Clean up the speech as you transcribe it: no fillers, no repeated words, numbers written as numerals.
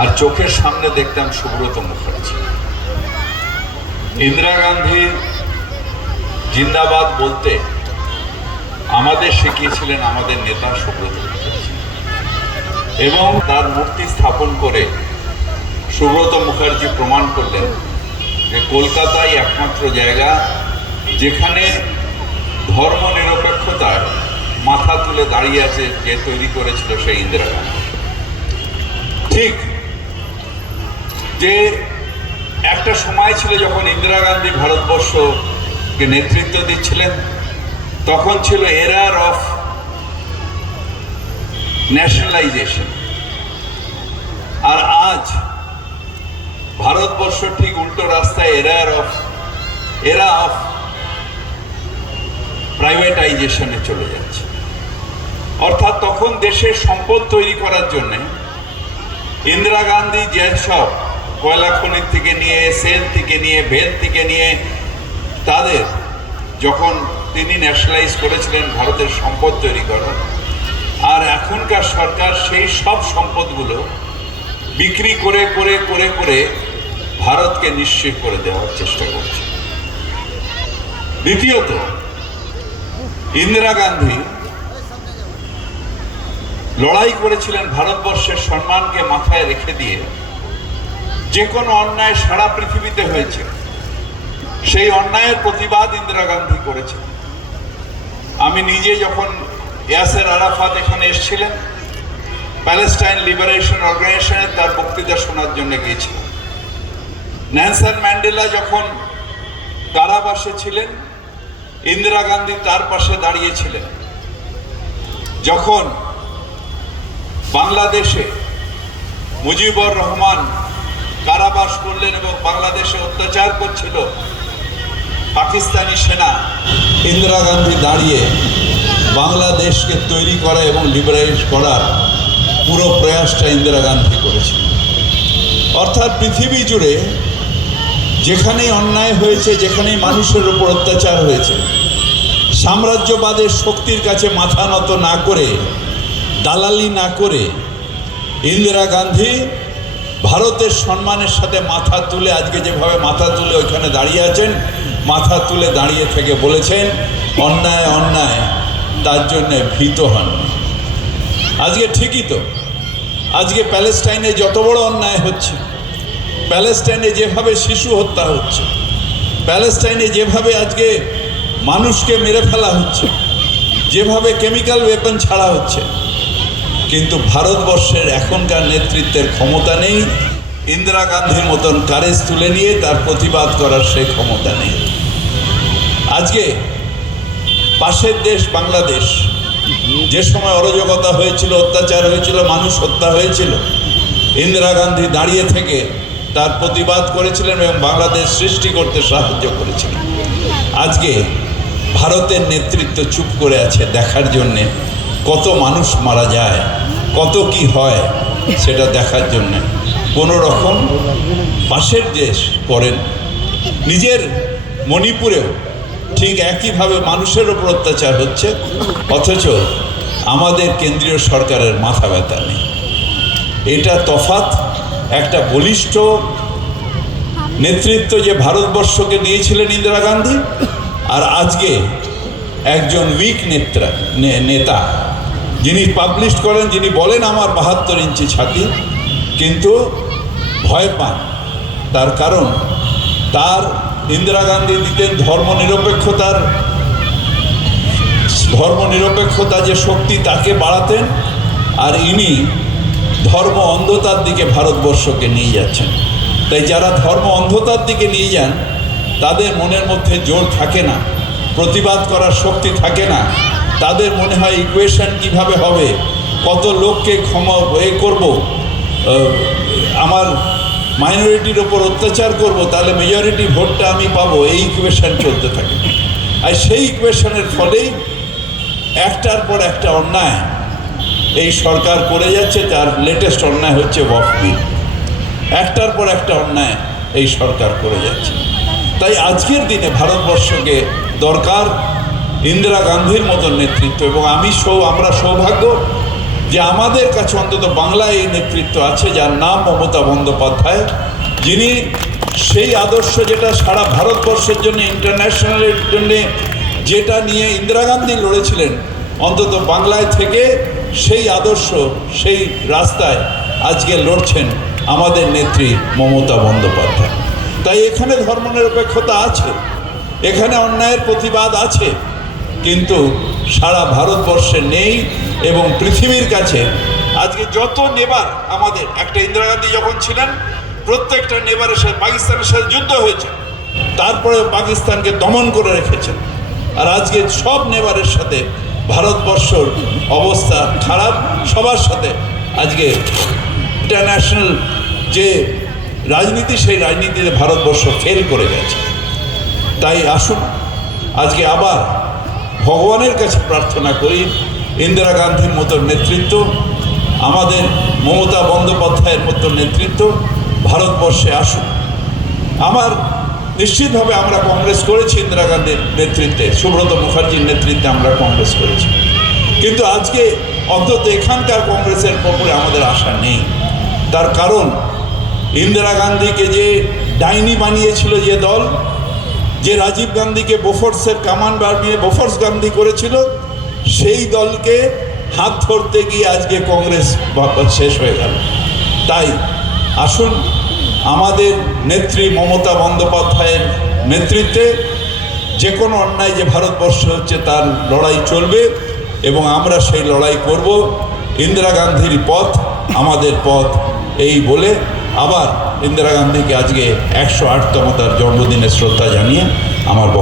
আর চোখের সামনে দেখতাম সুব্রত মুখার্জি। ইন্দিরা গান্ধী জিন্দাবাদ বলতে আমাদের শিখিয়েছিলেন আমাদের নেতা সুব্রত মুখার্জি, এবং তার মূর্তি স্থাপন করে সুব্রত মুখার্জি প্রমাণ করলেন যে কলকাতায় একমাত্র জায়গা যেখানে ধর্ম নিরপেক্ষতার মাথা তুলে দাঁড়িয়ে আছে, যে তৈরি করেছিল সেই ইন্দিরা গান্ধী। ঠিক যে একটা সময় ছিল যখন ইন্দিরা গান্ধী ভারতবর্ষকে নেতৃত্ব দিচ্ছিলেন, তখন ছিল এরার অফ ন্যাশনালাইজেশন। আর আজ ভারতবর্ষ ঠিক উল্টো রাস্তায় এরা অফ প্রাইভেটাইজেশনে চলে যাচ্ছে। অর্থাৎ তখন দেশের সম্পদ তৈরি করার জন্য ইন্দিরা গান্ধী যেসব কয়লা খনি থেকে নিয়ে, সেল থেকে নিয়ে, ভেল থেকে নিয়ে তাদের যখন তিনি ন্যাশনালাইজ করেছিলেন ভারতের সম্পদ তৈরি করার, আর এখনকার সরকার সেই সব সম্পদগুলো বিক্রি করে করে করে করে ভারতকে নিঃস্ব করে দেওয়ার চেষ্টা করছে। দ্বিতীয়ত, ইন্দিরা গান্ধী লড়াই করেছিলেন ভারতবর্ষের সম্মানকে মাথায় রেখে দিয়ে। যে কোনো অন্যায় সারা পৃথিবীতে হয়েছে, সেই অন্যায়ের প্রতিবাদ ইন্দিরা গান্ধী করেছেন। আমি নিজে যখন ইয়াসের আরাফাত এখানে এসেছিলেন, প্যালেস্টাইন লিবারেশন অর্গানাইজেশনের তার বক্তৃতা শোনার জন্য গিয়েছিলাম। নেলসন ম্যান্ডেলা যখন কারাবাসে ছিলেন, ইন্দিরা গান্ধী তার পাশে দাঁড়িয়েছিলেন। যখন বাংলাদেশে মুজিবুর রহমান কারাবাস করলেন এবং বাংলাদেশে অত্যাচার করছিল পাকিস্তানি সেনা, ইন্দিরা গান্ধী দাঁড়িয়ে বাংলাদেশকে তৈরি করা এবং লিবারেট করার পুরো প্রয়াসটা ইন্দিরা গান্ধী করেছিলেন। অর্থাৎ পৃথিবী জুড়ে যেখানেই অন্যায় হয়েছে, যেখানেই মানুষের উপর অত্যাচার হয়েছে, সাম্রাজ্যবাদের শক্তির কাছে মাথা নত না করে, দালালি না করে, ইন্দিরা গান্ধী ভারতের সম্মানের সাথে মাথা তুলে, আজকে যেভাবে মাথা তুলে ওইখানে দাঁড়িয়ে আছেন, মাথা তুলে দাঁড়িয়ে থেকে বলেছেন অন্যায় অন্যায়, তার জন্যে ভীত হন। আজকে ঠিকই তো, আজকে প্যালেস্টাইনে যত বড় অন্যায় হচ্ছে, প্যালেস্টাইনে যেভাবে শিশু হত্যা হচ্ছে, প্যালেস্টাইনে যেভাবে আজকে মানুষকে মেরে ফেলা হচ্ছে, যেভাবে কেমিক্যাল ওয়েপন ছাড়া হচ্ছে, কিন্তু ভারতবর্ষের এখনকার নেতৃত্বের ক্ষমতা নেই, ইন্দিরা গান্ধীর মতন কারেজ তুলে নিয়ে তার প্রতিবাদ করার সেই ক্ষমতা নেই। আজকে পাশের দেশ বাংলাদেশ, যে সময় অরাজকতা হয়েছিল, অত্যাচার হয়েছিল, মানুষ হত্যা হয়েছিল, ইন্দিরা গান্ধী দাঁড়িয়ে থেকে তার প্রতিবাদ করেছিলেন এবং বাংলাদেশ সৃষ্টি করতে সাহায্য করেছিলেন। আজকে ভারতের নেতৃত্ব চুপ করে আছে দেখার জন্যে কত মানুষ মারা যায়, কত কি হয় সেটা দেখার জন্যে। কোনো রকম পাশের দেশ করেন। নিজের মণিপুরেও ঠিক একইভাবে মানুষের ওপর অত্যাচার হচ্ছে, অথচ আমাদের কেন্দ্রীয় সরকারের মাথা ব্যথা নেই। এটা তফাৎ একটা বলিষ্ঠ নেতৃত্ব যে ভারতবর্ষকে দিয়েছিলেন ইন্দিরা গান্ধী, আর আজকে একজন উইক নেতা যিনি পাবলিশ করেন, যিনি বলেন আমার 72 ইঞ্চি ছাতি, কিন্তু ভয় পান। তার কারণ তার ইন্দিরা গান্ধী দিতেন ধর্মনিরপেক্ষতা যে শক্তি তাকে বাড়াতেন, আর ইনি ধর্ম অন্ধতার দিকে ভারতবর্ষকে নিয়ে যাচ্ছেন। তাই যারা ধর্ম অন্ধতার দিকে নিয়ে যান তাদের মনের মধ্যে জোর থাকে না, প্রতিবাদ করার শক্তি থাকে না। তাদের মনে হয় ইকুয়েশন কিভাবে হবে, কত লোককে করব, আমার মাইনরিটির ওপর অত্যাচার করব, তাহলে মেজরিটি ভোটটা আমি পাবো, এই ইকুয়েশন চলতে থাকে। আর সেই ইকুয়েশনের ফলেই একটার পর একটা অন্যায় এই সরকার করে যাচ্ছে। তার লেটেস্ট অন্যায় হচ্ছে ওয়াকফ বিল। একটার পর একটা অন্যায় এই সরকার করে যাচ্ছে। তাই আজকের দিনে ভারতবর্ষকে দরকার ইন্দিরা গান্ধীর মতন নেতৃত্ব। এবং আমরা সৌভাগ্য যে আমাদের কাছে অন্তত বাংলায় এই নেতৃত্ব আছে যার নাম মমতা বন্দ্যোপাধ্যায়, যিনি সেই আদর্শ যেটা সারা ভারতবর্ষের জন্য, ইন্টারন্যাশনালের জন্যে যেটা নিয়ে ইন্দিরা গান্ধী লড়েছিলেন, অন্তত বাংলায় থেকে সেই আদর্শ, সেই রাস্তায় আজকে লড়ছেন আমাদের নেত্রী মমতা বন্দ্যোপাধ্যায়। তাই এখানে ধর্মনিরপেক্ষতা আছে, এখানে অন্যায়ের প্রতিবাদ আছে, কিন্তু সারা ভারতবর্ষে নেই। এবং পৃথিবীর কাছে আজকে যত নেবার আমাদের, একটা ইন্দিরা গান্ধী যখন ছিলেন প্রত্যেকটা নেবারের সাথে পাকিস্তানের সাথে যুদ্ধ হয়েছে, তারপরে পাকিস্তানকে দমন করে রেখেছেন। আর আজকে সব নেবারের সাথে ভারতবর্ষর অবস্থা খারাপ, সবার সাথে আজকে ইন্টারন্যাশনাল যে রাজনীতি, সেই রাজনীতিতে ভারতবর্ষ ফেল করে গেছে। তাই আসুন আজকে আবার ভগবানের কাছে প্রার্থনা করি, ইন্দিরা গান্ধীর মতো নেতৃত্ব, আমাদের মমতা বন্দ্যোপাধ্যায়ের মতো নেতৃত্ব ভারতবর্ষে আসুন। আমার নিশ্চিতভাবে আমরা কংগ্রেস করেছি ইন্দিরা গান্ধীর নেতৃত্বে, সুব্রত মুখার্জির নেতৃত্বে আমরা কংগ্রেস করেছি, কিন্তু আজকে অন্তত এখানকার কংগ্রেসের উপরে আমাদের আশা নেই। তার কারণ ইন্দিরা গান্ধীকে যে ডাইনি বানিয়েছিল যে দল, যে রাজীব গান্ধীকে বোফোর্সের কামান বানিয়ে বোফোর্স গান্ধী করেছিল, সেই দলকে হাত ধরতে গিয়ে আজকে কংগ্রেস শেষ হয়ে গেল। তাই আসুন আমাদের নেত্রী মমতা বন্দ্যোপাধ্যায়ের নেতৃত্বে যে কোনো অন্যায় যে ভারতবর্ষে হচ্ছে তার লড়াই চলবে, এবং আমরা সেই লড়াই করব। ইন্দিরা গান্ধীর পথ আমাদের পথ, এই বলে আবার ইন্দিরা গান্ধীকে আজকে 108তম তার জন্মদিনে শ্রদ্ধা জানিয়ে আমার বক্তব্য